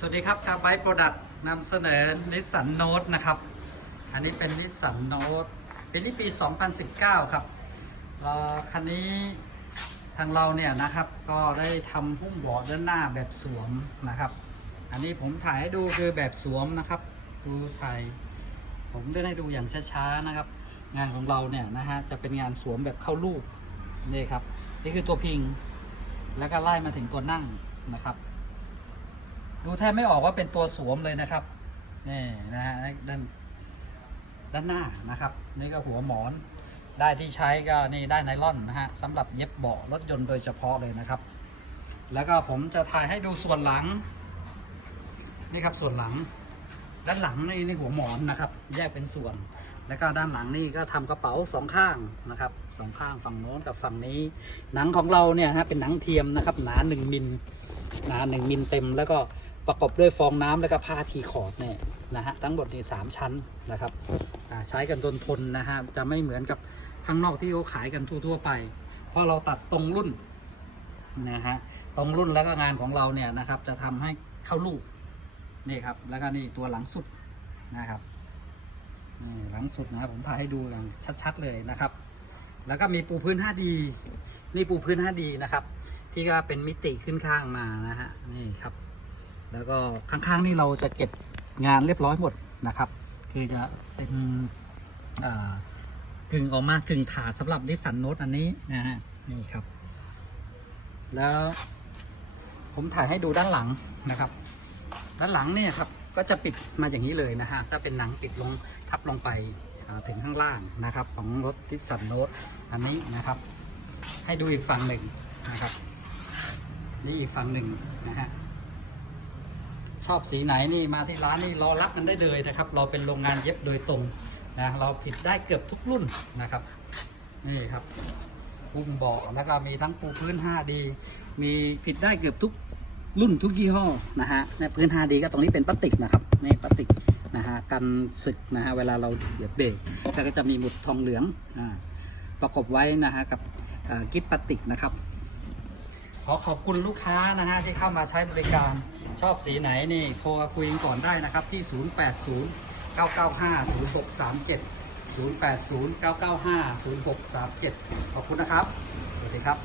สวัสดีครับคาร์ไบโปรดักต์นำเสนอนิสสันโน e นะครับ อันนี้เป็นนิสสันโน e เป็นที่ปี 2019 ครับคันนี้ทางเราเนี่ยนะครับก็ได้ทำหุ้มเบาะด้านหน้าแบบสวมนะครับ อันนี้ผมถ่ายให้ดูคือแบบสวมนะครับ ดูถ่ายผมได้ให้ดูอย่างช้าๆนะครับ งานของเราเนี่ยนะฮะจะเป็นงานสวมแบบเข้ารูปนี่ครับนี่คือตัวพิง แล้วก็ไล่มาถึงตัวนั่งนะครับ ดูแทบไม่ออกว่าเป็นตัวสวมเลยนะครับนี่นะฮะด้านด้านหน้านะครับ นี่ก็หัวหมอนได้ที่ใช้ก็นี่ได้ไนล่อนนะฮะสำหรับเย็บเบาะรถยนต์โดยเฉพาะเลยนะครับ แล้วก็ผมจะถ่ายให้ดูส่วนหลังนี่ครับส่วนหลัง ด้านหลังนี่นี่หัวหมอนนะครับ แยกเป็นส่วน แล้วก็ด้านหลังนี่ก็ทำกระเป๋าสองข้างนะครับสองข้างฝั่งโน้นกับฝั่งนี้ หนังของเราเนี่ยฮะเป็นหนังเทียมนะครับ หนาหนึ่งมิลหนาหนึ่งมิลเต็มแล้วก็ ประกอบด้วยฟองน้ำแล้วก็ผ้าทีคอร์ดเนี่ยนะฮะทั้งหมดนี่สามชั้นนะครับใช้กันทนทนนะฮะจะไม่เหมือนกับข้างนอกที่เขาขายกันทั่วๆไป เพราะเราตัดตรงรุ่นนะฮะตรงรุ่นแล้วก็งานของเราเนี่ยนะครับจะทำให้เข้าลูกนี่ครับแล้วก็นี่ตัวหลังสุดนะครับหลังสุดนะครับผมถ่ายให้ดูอย่างชัดๆเลยนะครับ แล้วก็มีปูพื้น 5D นี่ปูพื้น 5D นะครับ ที่ก็เป็นมิติขึ้นข้างมานะฮะนี่ครับ แล้วก็ข้างๆนี่เราจะเก็บงานเรียบร้อยหมดนะครับ คือจะเป็นกึ่งออกมากึ่งถาดสำหรับดิสันโนตอันนี้นะฮะนี่ครับ แล้วผมถ่ายให้ดูด้านหลังนะครับ ด้านหลังเนี่ยครับก็จะปิดมาอย่างนี้เลยนะฮะถ้าเป็นหนังปิดลงทับลงไปถึงข้างล่างนะครับ ของรถทิสสันโนตอันนี้นะครับ ให้ดูอีกฝั่งหนึ่งนะครับนี่อีกฝั่งหนึ่งนะฮะ ชอบสีไหนนี่มาที่ร้านนี่รอรับกันได้เลยนะครับ เราเป็นโรงงานเย็บโดยตรงนะเราผิดได้เกือบทุกรุ่นนะครับนี่ครับพุ่มเบาะแล้วก็มีทั้งปูพื้น 5D มีผิดได้เกือบทุกรุ่นทุกยี่ห้อนะฮะในพื้น 5D ก็ตรงนี้เป็นพลาสติกนะครับนี่พลาสติกนะฮะกันสึกนะฮะเวลาเราเหยียบเบรกก็จะมีหมุดทองเหลืองอ่าประกบไว้นะฮะกับกิ๊บพลาสติกนะครับ อขอบคุณลูกค้านะฮะที่เข้ามาใช้บริการชอบสีไหนนี่โทรคุยกันก่อนได้นะครับที่ 080 995 0637 080 995 0637 ขอบคุณนะครับ สวัสดีครับ